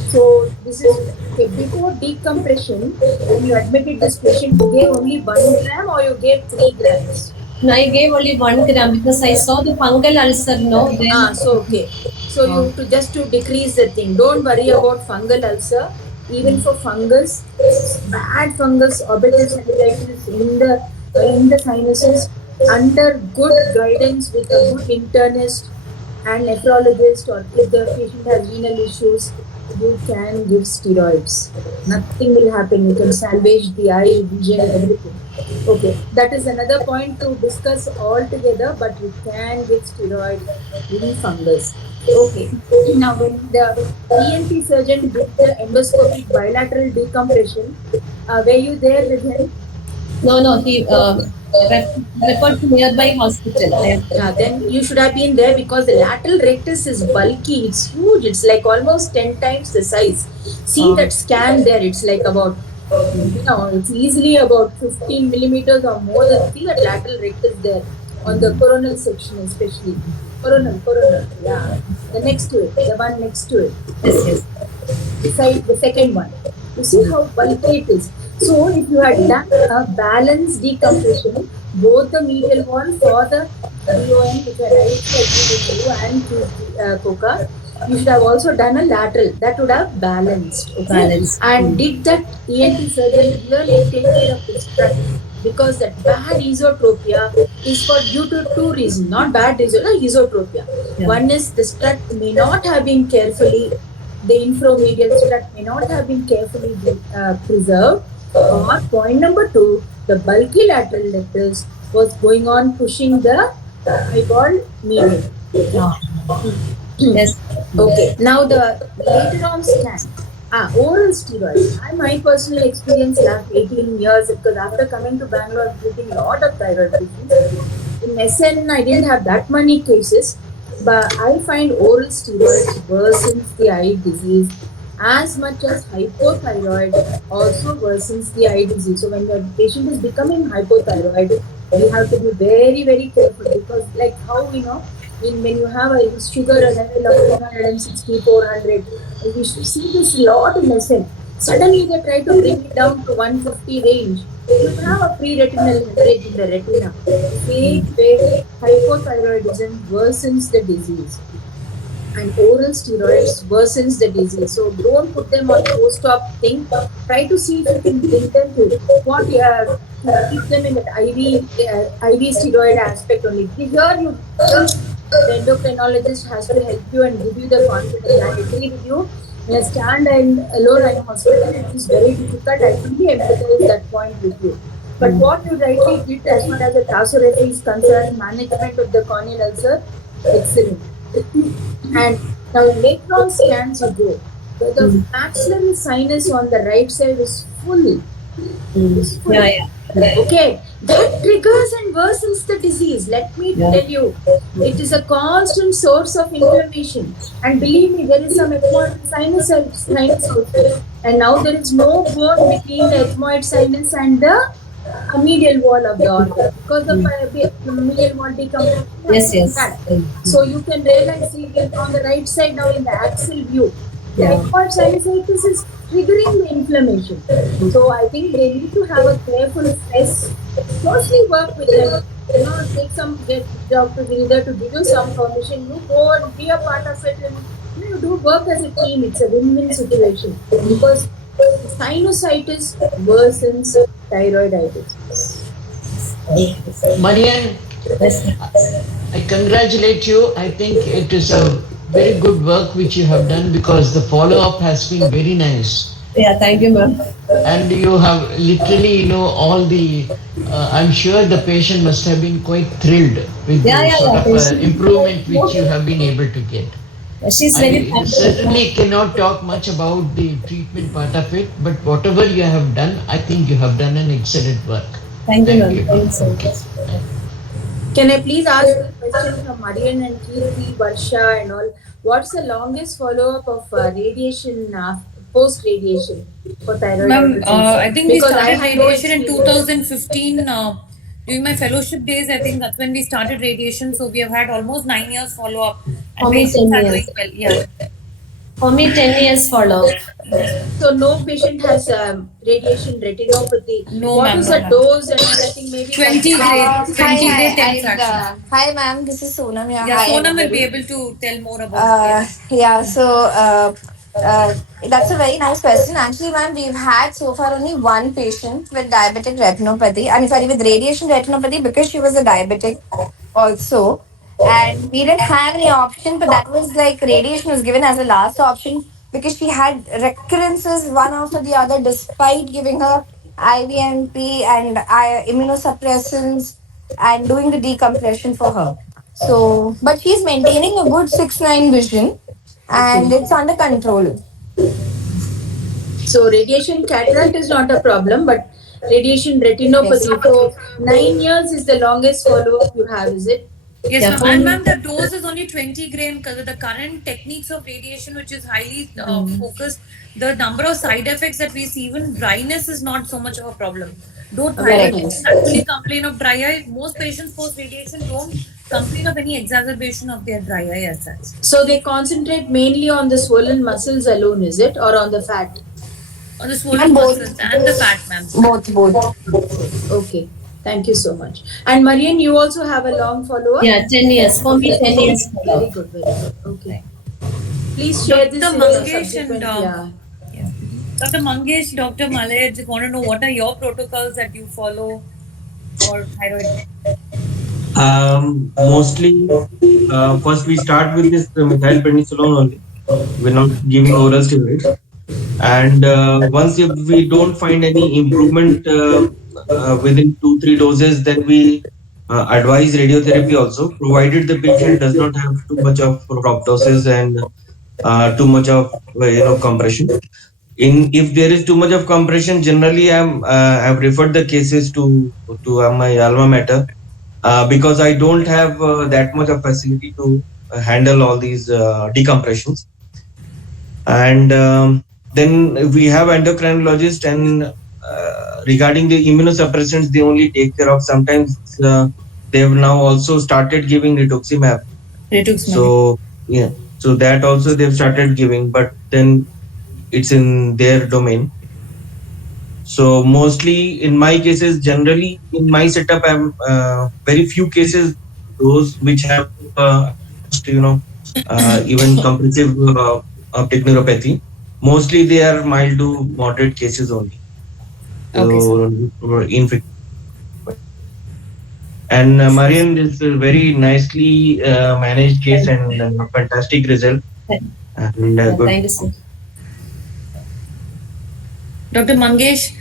So this is before decompression, when you admitted this patient, you gave only 1 gram or you gave 3 grams? No, I gave only 1 gram because I saw the fungal ulcer. No, then so okay. So you just to decrease the thing. Don't worry about fungal ulcer. Even for fungus, bad fungus, orbital cellulitis in the sinuses, under good guidance with a good internist and nephrologist, or if the patient has renal issues, you can give steroids. Nothing will happen. You can salvage the eye, vision, everything. Okay, that is another point to discuss altogether, but you can give steroid in fungus. Okay, now when the ENT surgeon did the endoscopic bilateral decompression, were you there with him? No, he referred to nearby hospital. Then you should have been there because the lateral rectus is bulky. It's huge. It's like almost 10 times the size. See that scan there. It's like about, it's easily about 15 millimeters or more than. See that lateral rectus there on the coronal section, especially. Coronal. Yeah. The next to it. The one next to it. Yes. beside the second one. You see how bulky it is. So if you had done a balanced decompression, both the medial wall for the DOM, which I rightly agree with you, and Coca, you should have also done a lateral that would have balanced. Okay? Balanced. And did that ENT surgeon really take care of this strut? Because that bad esotropia is for due to two reasons, not bad esotropia. Yeah. One is the strut may not have been carefully, the inframedial strut may not have been carefully preserved. Or point number two, the bulky lateral lectures was going on pushing the eyeball medial. Yes. Okay. Now the later on scan. Oral steroids. My personal experience last 18 years, because after coming to Bangalore, treating a lot of thyroid patients. In SN, I didn't have that many cases, but I find oral steroids worsens the eye disease as much as hypothyroid also worsens the eye disease. So when your patient is becoming hypothyroid, you have to be very, very careful, because like how when you have a sugar level of 460, 400, we should see this a lot in SN. Suddenly they try to bring it down to 150 range. You have a pre-retinal hemorrhage in the retina. Same way, hypothyroidism worsens the disease. And oral steroids worsens the disease. So don't put them on post-op thing. Try to see if you can bring them to what keep them in that IV steroid aspect only. Here the endocrinologist has to help you and give you the confidence. I agree with you. In a stand and alone in a hospital, it is very difficult. I fully empathize that point with you. But what you rightly did as far as the tarsorrhea is concerned, management of the corneal ulcer, excellent. And now later on scans you go. The maxillary sinus on the right side is full. Yeah. Okay, that triggers and worsens the disease. Let me tell you, it is a constant source of inflammation. And believe me, there is some ethmoid sinus also. And now there is no bone between the ethmoid sinus and the medial wall of the organ because of medial wall decompression. Yes. So you can realize on the right side now in the axial view, the ethmoid sinusitis is triggering the inflammation. So I think they need to have a careful stress, closely work with them. Get Dr. Giridhar to give you some permission. You go and be a part of it, and you do work as a team. It's a win-win situation because sinusitis worsens thyroiditis. Marian, I congratulate you. I think it is a very good work which you have done because the follow-up has been very nice. Yeah, thank you, ma'am. And you have literally, all the, I'm sure the patient must have been quite thrilled with the sort of improvement which you have been able to get. She's very I certainly cannot talk much about the treatment part of it, but whatever you have done, I think you have done an excellent work. Thank you, ma'am. Thank you so much. Can I please ask a question from Marian and Kirti, Varsha and all? What's the longest follow-up of radiation, post-radiation for thyroid? Ma'am, I think because we started radiation in 2015. During my fellowship days, I think that's when we started radiation. So we have had almost 9 years follow-up. And patients are doing well. Yeah. For me, 10 years follow-up. So no patient has radiation retinopathy. No, what ma'am, is no, the ma'am. dose? And I think maybe 20 grade, 20 grade 10 fraction. Hi ma'am, this is Sonam. Yeah, Hi, Sonam will everybody. be able to tell more about it. Yeah, so that's a very nice question. Actually, ma'am, we've had so far only one patient with diabetic retinopathy. With radiation retinopathy because she was a diabetic also. And we didn't have any option, but that was like radiation was given as a last option because she had recurrences one after the other despite giving her IVMP and immunosuppressants and doing the decompression for her. So, but she's maintaining a good 6/9 vision and it's under control. So radiation cataract is not a problem, but radiation retinopathy. So 9 years is the longest follow-up you have, is it? Yes, ma'am. And ma'am, the dose is only 20 gram because of the current techniques of radiation, which is highly focused. The number of side effects that we see, even dryness is not so much of a problem. Don't thyroid patients actually complain of dry eye. Most patients post radiation don't complain of any exacerbation of their dry eye as such. So they concentrate mainly on the swollen muscles alone, is it, or on the fat? On the swollen muscles and the fat, ma'am. Both. Okay. Thank you so much. And Marian, you also have a long follow-up? Yeah, 10 years. For me, 10 years. Very good, very good. Okay. Please share this Dr. in the Mangesh subsequent. and Dr. Mangesh, Dr. Malay, just want to know what are your protocols that you follow for thyroid? Mostly, first we start with this methylprednisolone only. We're not giving oral steroids. And once if we don't find any improvement within 2-3 doses, then we advise radiotherapy also, provided the patient does not have too much of proptosis and too much of compression. If there is too much of compression, generally I've referred the cases to my alma mater because I don't have that much of facility to handle all these decompressions. And then we have endocrinologist, and regarding the immunosuppressants, they only take care of. Sometimes they have now also started giving rituximab. So yeah, so that also they've started giving, but then it's in their domain. So mostly in my cases, generally in my setup, I'm very few cases those which have even compressive optic neuropathy. Mostly they are mild to moderate cases only. Okay. And Marian is a very nicely managed case and fantastic result. And good. Thank you, sir. Dr. Mangesh?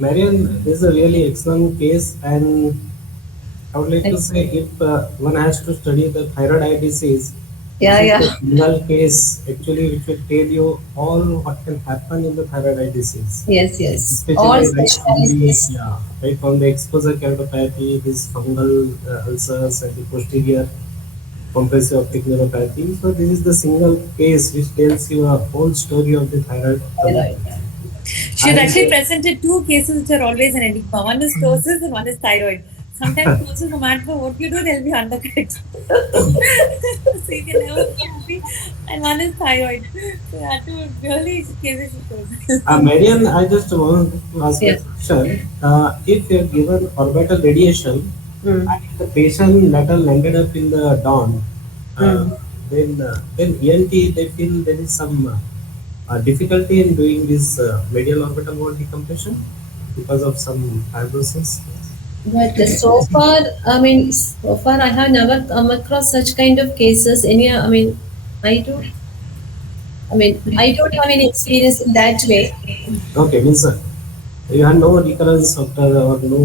Marian, this is a really excellent case, and I would like to say if one has to study the thyroid eye disease, this is a single case actually which will tell you all what can happen in the thyroid eye disease. Yes. Especially All right from the exposure keratopathy, this fungal ulcers, and the posterior compressive optic neuropathy. So this is the single case which tells you a whole story of the thyroid. She has actually presented two cases which are always an enigma. One is ptosis and one is thyroid. Sometimes ptosis, no matter what you do, they'll be undercut. So you can never be happy. And one is thyroid. So you have to really cases with Marian, I just want to ask a question. If you are given orbital radiation and the patient later landed up in the dawn, then ENT they feel there is some difficulty in doing this medial orbital wall decompression because of some fibrosis. But so far I have never come across such kind of cases. I don't have any experience in that way. Okay, means you have no recurrence after or no.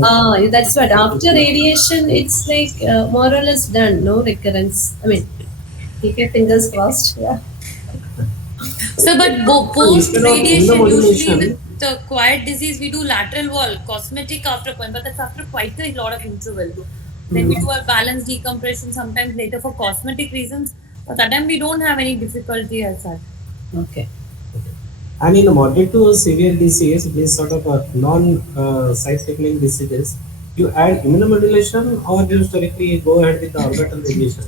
That's what. After radiation, it's like more or less done. No recurrence. Keep your fingers crossed. Yeah. So, but post radiation, usually with the quiet disease, we do lateral wall, cosmetic after point, but that's after quite a lot of interval. Then we do a balanced decompression sometimes later for cosmetic reasons, but that time we don't have any difficulty as such. Okay. And in moderate to severe disease, this sort of non-side-signaling diseases, you add immunomodulation or you directly go ahead with the orbital radiation?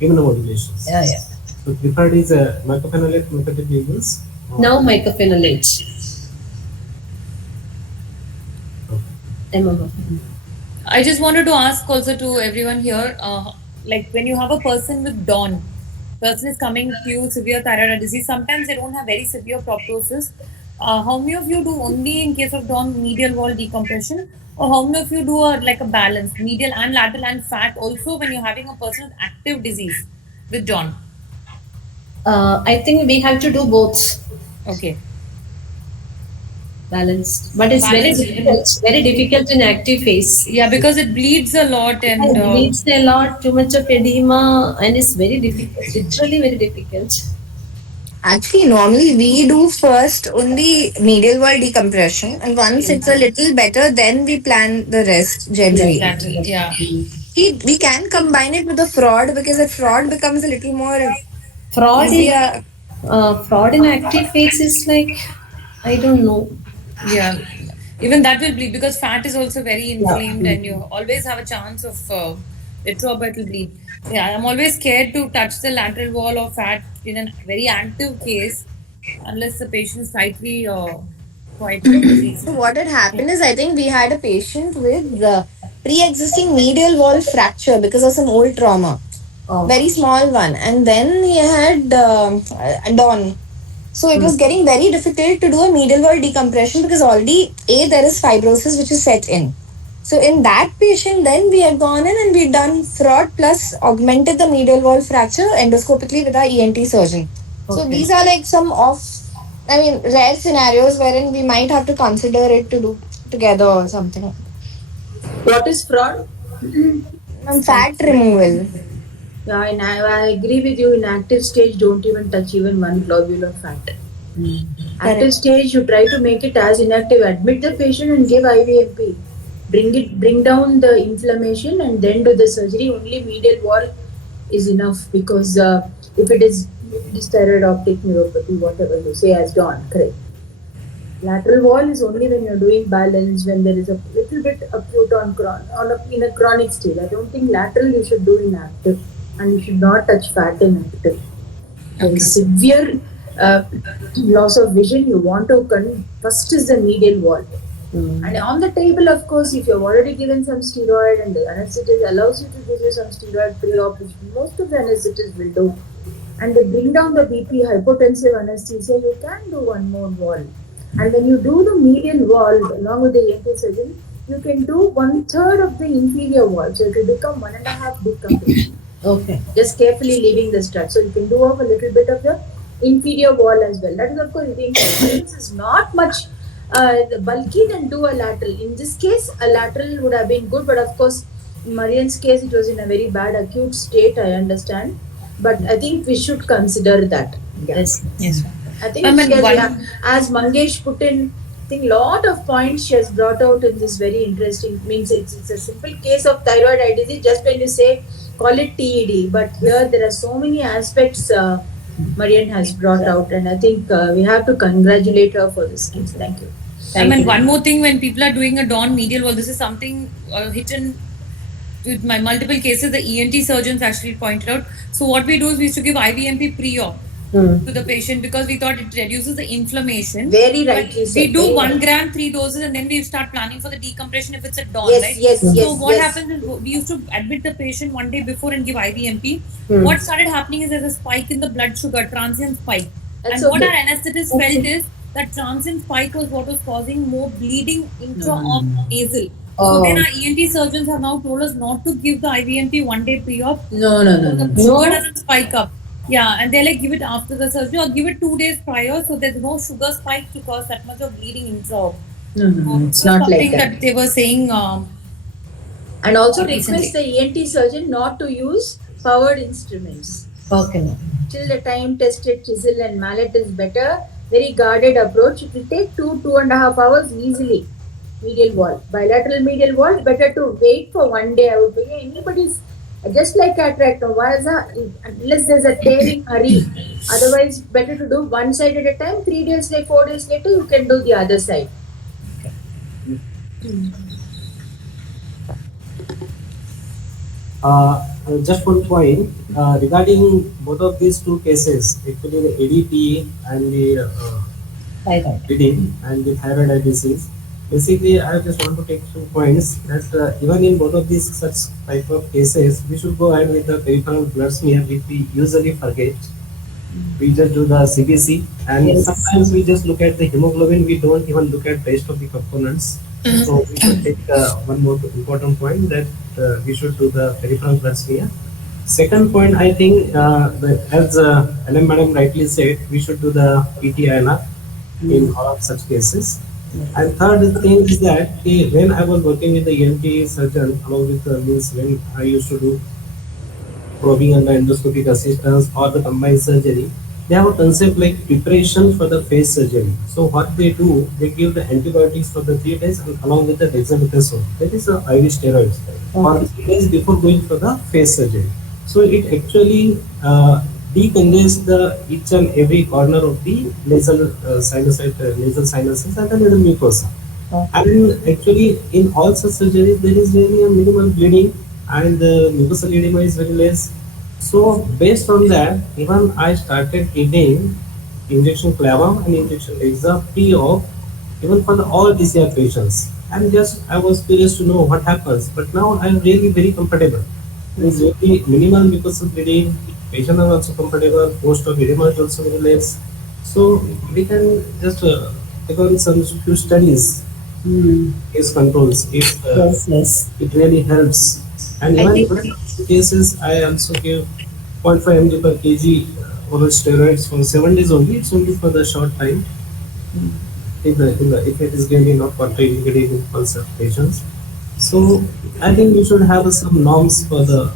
Immunomodulation. Yeah. So preferred is mycophenolate method you use? Now mycophenolate. I just wanted to ask also to everyone here, like when you have a person with dawn, person is coming to you severe thyroid disease, sometimes they don't have very severe proptosis. How many of you do only in case of dawn medial wall decompression, or how many of you do like a balance, medial and lateral and fat also when you're having a person with active disease with dawn? I think we have to do both. Okay. Balanced, but it's very difficult in active phase. Yeah, because it bleeds a lot and it bleeds a lot, too much of edema, and it's very difficult. Literally very difficult. Actually, normally we do first only medial wall decompression, and once it's a little better, then we plan the rest generally. Yeah. We can combine it with the fraud because the fraud becomes a little more. Fraud in active phase is like, I don't know. Yeah. Even that will bleed because fat is also very inflamed and you always have a chance of retroorbital bleed. So yeah, I'm always scared to touch the lateral wall of fat in a very active case unless the patient is slightly quite diseased. So what had happened is, I think we had a patient with pre-existing medial wall fracture because of some old trauma, very small one, and then he had a Dawn. So it was getting very difficult to do a medial wall decompression because already there is fibrosis which is set in. So in that patient, then we had gone in and we done fraud plus augmented the medial wall fracture endoscopically with our ENT surgeon. So these are like some rare scenarios wherein we might have to consider it to do together or something. What is fraud? Fat removal. Yeah, and I agree with you. In active stage, don't even touch even one globule of fat. Active stage, you try to make it as inactive. Admit the patient and give IVMP. Bring down the inflammation and then do the surgery. Only medial wall is enough because if it is thyroid optic neuropathy, whatever you say as Dawn, correct. Lateral wall is only when you're doing balance, when there is a little bit acute in a chronic stage. I don't think lateral you should do in active, and you should not touch fat in active. Okay. Severe loss of vision, you want to first is the medial wall. And on the table, of course, if you've already given some steroid and the anesthetist allows you to give you some steroid pre-operation, most of the anesthetists will do. And they bring down the BP, hypotensive anesthesia, you can do one more wall. And when you do the medial wall along with the ENT surgeon, you can do 1/3 of the inferior wall. So it will become 1.5 decompression. Okay. Just carefully leaving the strut. So you can do off a little bit of the inferior wall as well. That is, of course, this is not much bulky, then do a lateral. In this case, a lateral would have been good, but of course, in Marian's case, it was in a very bad acute state, I understand. But I think we should consider that. Yes. I think as Mangesh put in, I think lot of points she has brought out in this very interesting, means it's a simple case of thyroid eye disease, just when you say, call it TED, but here there are so many aspects Marian has brought out, and I think we have to congratulate her for this case. Thank you. One more thing, when people are doing a Dawn medial wall, this is something hidden with my multiple cases, the ENT surgeons actually pointed out. So what we do is we used to give IVMP pre-op to the patient because we thought it reduces the inflammation. Very rightly said. We do 1 gram, 3 doses, and then we start planning for the decompression if it's at Dawn, Yes, right? yes, So yes, what yes. happens is we used to admit the patient one day before and give IVMP. What started happening is there's a spike in the blood sugar, transient spike. That's and what okay. our anesthetist felt is that transient spike was what was causing more bleeding intra of nasal. So then our ENT surgeons have now told us not to give the IVMP one day pre-op. No. The sugar doesn't spike up. Yeah, and they're like, give it after the surgery or give it 2 days prior so there's no sugar spike to cause that much of bleeding intra. No, it's not like Something that they were saying. And also recently. request the ENT surgeon not to use powered instruments. Okay. Till the time tested chisel and mallet is better, very guarded approach. It will take 2.5 hours easily. Medial wall, bilateral medial wall, better to wait for 1 day. I would say anybody's just like cataract. Unless there's a tearing hurry, otherwise better to do one side at a time. 3 days, 4 days later, you can do the other side. Just one point regarding both of these two cases, actually the ADP and the bleeding and the thyroid eye disease. Basically, I just want to take 2 points that even in both of these such type of cases, we should go ahead with the peripheral blood smear, which we usually forget. We just do the CBC, and sometimes we just look at the hemoglobin. We don't even look at rest of the components. So we should take one more important point that we should do the peripheral blood smear. Second point, I think, as LM Madam rightly said, we should do the PT-INR in all of such cases. And third thing is that when I was working with the ENT surgeon, along with when I used to do probing under endoscopic assistance or the combined surgery, they have a concept like preparation for the face surgery. So what they do, they give the antibiotics for the 3 days and along with the dexamethasone. That is IV steroids for 3 days before going for the face surgery. So it actually decongest each and every corner of the nasal sinuses and then the mucosa. And actually, in all such surgeries, there is really a minimal bleeding and the mucosal edema is very less. So based on that, even I started giving injection clava and injection Exa-P of even for the all TCR patients. And just I was curious to know what happens, but now I'm really very comfortable. There is really minimal mucosal bleeding. Patients are also comfortable. Post of edema is also very less. So we can just take on some few studies. Case controls if it really helps. And even in cases, I also give 0.5 mg per kg oral steroids for 7 days only. It's only for the short time. If it is really not contraindicated in ulcer patients. So I think we should have some norms for the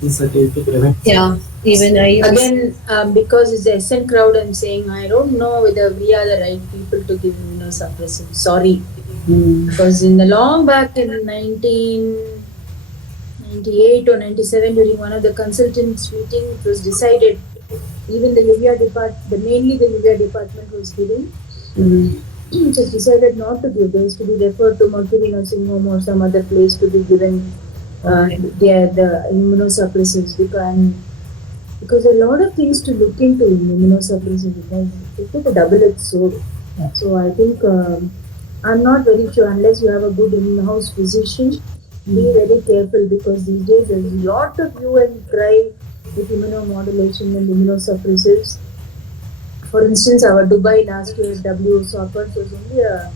incentive to prevent. Yeah, even I again because it's the SN crowd. I'm saying I don't know whether we are the right people to give immunosuppressive. Sorry, because in the long back in 1998 or 97 during one of the consultants meeting, it was decided. Even the UVR department, mainly the UVR department was giving. It was decided not to give those, to be referred to Mercury Nursing Home or some other place to be given the immunosuppressives, because a lot of things to look into in immunosuppressives, because it's like a double-edged sword. So I think I'm not very sure, unless you have a good in-house physician, be very careful, because these days there's a lot of hue and cry with immunomodulation and immunosuppressives. For instance, our Dubai last year W Soppers was only a